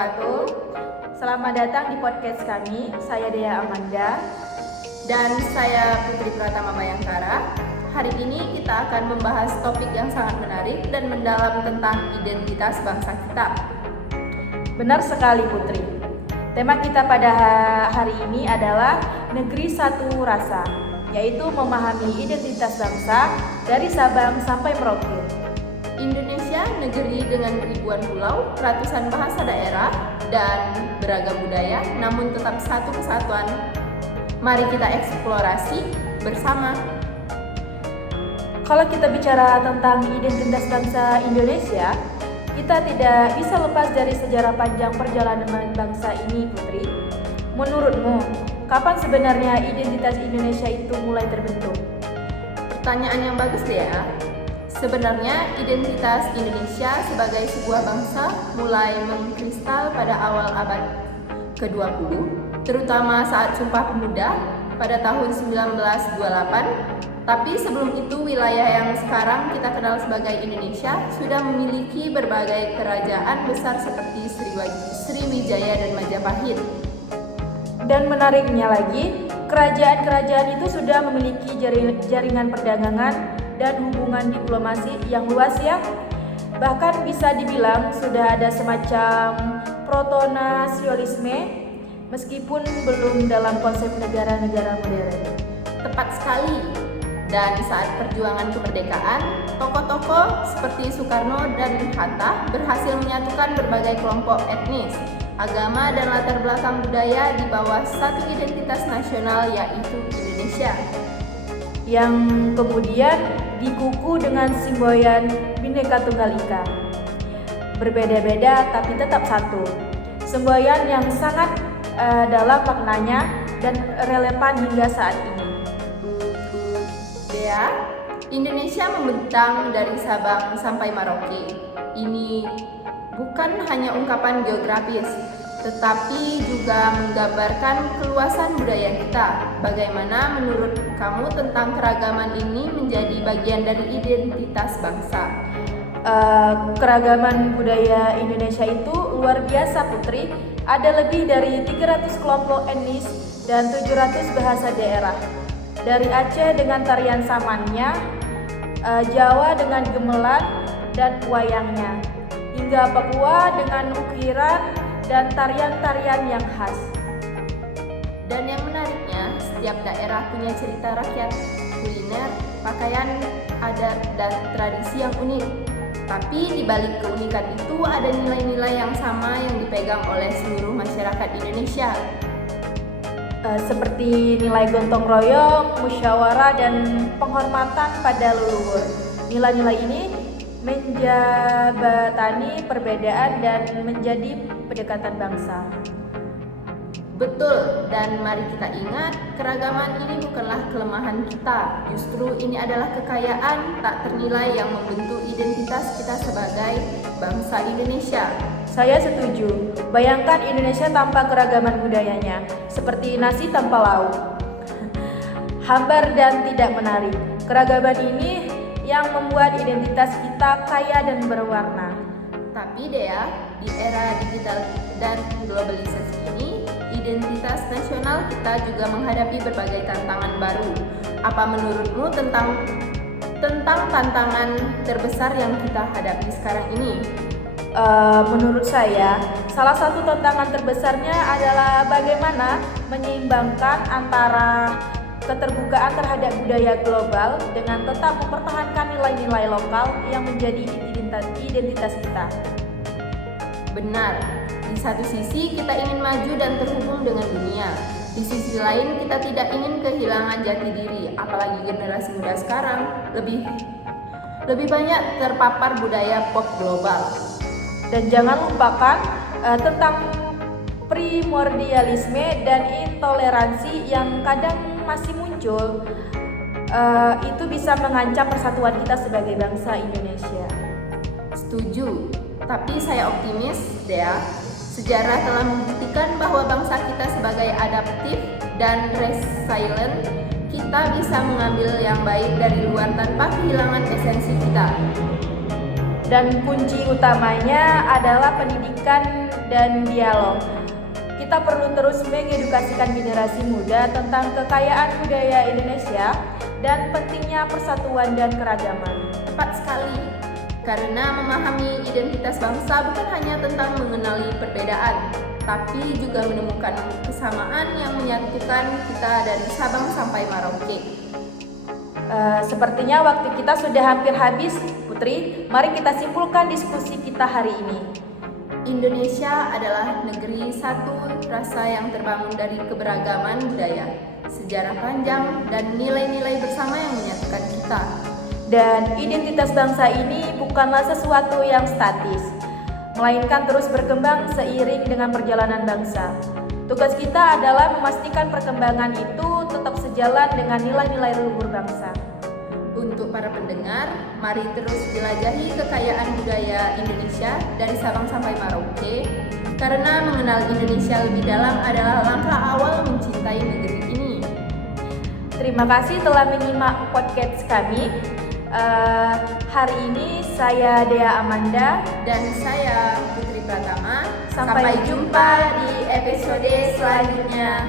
wabarakatuh. Selamat datang di podcast kami. Saya Dea Amanda dan saya Putri Pratama Bayangkara. Hari ini kita akan membahas topik yang sangat menarik dan mendalam tentang identitas bangsa kita. Benar sekali Putri. Tema kita pada hari ini adalah Negeri Satu Rasa, yaitu memahami identitas bangsa dari Sabang sampai Merauke. Indonesia negeri dengan ribuan pulau, ratusan bahasa daerah, dan beragam budaya, namun tetap satu kesatuan. Mari kita eksplorasi bersama. Kalau kita bicara tentang identitas bangsa Indonesia, kita tidak bisa lepas dari sejarah panjang perjalanan bangsa ini, Putri. Menurutmu, kapan sebenarnya identitas Indonesia itu mulai terbentuk? Pertanyaan yang bagus deh ya. Sebenarnya identitas Indonesia sebagai sebuah bangsa mulai mengkristal pada awal abad ke-20, terutama saat Sumpah Pemuda pada tahun 1928. Tapi sebelum itu wilayah yang sekarang kita kenal sebagai Indonesia sudah memiliki berbagai kerajaan besar seperti Sriwijaya dan Majapahit. Dan menariknya lagi, kerajaan-kerajaan itu sudah memiliki jaringan perdagangan dan hubungan diplomasi yang luas ya. Bahkan bisa dibilang sudah ada semacam proto-nasionalisme meskipun belum dalam konsep negara-negara modern. Tepat sekali. Dan saat perjuangan kemerdekaan, tokoh-tokoh seperti Soekarno dan Hatta berhasil menyatukan berbagai kelompok etnis, agama, dan latar belakang budaya di bawah satu identitas nasional, yaitu Indonesia, yang kemudian dikuku dengan semboyan Bhinneka Tunggal Ika. Berbeda-beda tapi tetap satu. Semboyan yang sangat dalam maknanya dan relevan hingga saat ini. Dea, Indonesia membentang dari Sabang sampai Merauke. Ini bukan hanya ungkapan geografis, tetapi juga menggambarkan keluasan budaya kita. Bagaimana menurut kamu tentang keragaman ini menjadi bagian dari identitas bangsa? Keragaman budaya Indonesia itu luar biasa, Putri. Ada lebih dari 300 kelompok etnis dan 700 bahasa daerah. Dari Aceh dengan tarian samannya, Jawa dengan gemelan dan wayangnya, hingga Papua dengan ukiran dan tarian-tarian yang khas. Dan yang menariknya, setiap daerah punya cerita rakyat, kuliner, pakaian, adat, dan tradisi yang unik. Tapi di balik keunikan itu ada nilai-nilai yang sama yang dipegang oleh seluruh masyarakat Indonesia. Seperti nilai gotong royong, musyawarah, dan penghormatan pada leluhur. Nilai-nilai ini menjabatani perbedaan dan menjadi pendekatan bangsa. Betul, dan mari kita ingat, keragaman ini bukanlah kelemahan kita. Justru ini adalah kekayaan tak ternilai yang membentuk identitas kita sebagai bangsa Indonesia. Saya setuju. Bayangkan Indonesia tanpa keragaman budayanya, seperti nasi tanpa lauk. Hambar dan tidak menarik. Keragaman ini yang membuat identitas kita kaya dan berwarna. Tapi Dea, di era digital dan globalisasi ini, identitas nasional kita juga menghadapi berbagai tantangan baru. Apa menurutmu tentang tantangan terbesar yang kita hadapi sekarang ini? Menurut saya, salah satu tantangan terbesarnya adalah bagaimana menyeimbangkan antara keterbukaan terhadap budaya global dengan tetap mempertahankan nilai-nilai lokal yang menjadi identitas kita. Benar, di satu sisi kita ingin maju dan terhubung dengan dunia. Di sisi lain kita tidak ingin kehilangan jati diri, apalagi generasi muda sekarang lebih banyak terpapar budaya pop global. Dan jangan lupakan tentang primordialisme dan intoleransi yang kadang masih muncul. Itu bisa mengancam persatuan kita sebagai bangsa Indonesia. Setuju, tapi saya optimis, Dea. Sejarah telah membuktikan bahwa bangsa kita sebagai adaptif dan resilient, kita bisa mengambil yang baik dari luar tanpa kehilangan esensi kita. Dan kunci utamanya adalah pendidikan dan dialog. Kita perlu terus mengedukasikan generasi muda tentang kekayaan budaya Indonesia dan pentingnya persatuan dan keragaman. Tepat sekali, karena memahami identitas bangsa bukan hanya tentang mengenali perbedaan, tapi juga menemukan kesamaan yang menyatukan kita dari Sabang sampai Merauke. Sepertinya waktu kita sudah hampir habis, Putri. Mari kita simpulkan diskusi kita hari ini. Indonesia adalah negeri satu rasa yang terbangun dari keberagaman budaya, sejarah panjang, dan nilai-nilai bersama yang menyatukan kita. Dan identitas bangsa ini bukanlah sesuatu yang statis, melainkan terus berkembang seiring dengan perjalanan bangsa. Tugas kita adalah memastikan perkembangan itu tetap sejalan dengan nilai-nilai leluhur bangsa. Untuk para pendengar, mari terus jelajahi kekayaan budaya Indonesia dari Sabang sampai Merauke, karena mengenal Indonesia lebih dalam adalah langkah awal mencintai negeri ini. Terima kasih telah menyimak podcast kami. Hari ini saya Dea Amanda Dan saya Putri Pratama. Sampai Sampai jumpa di episode selanjutnya.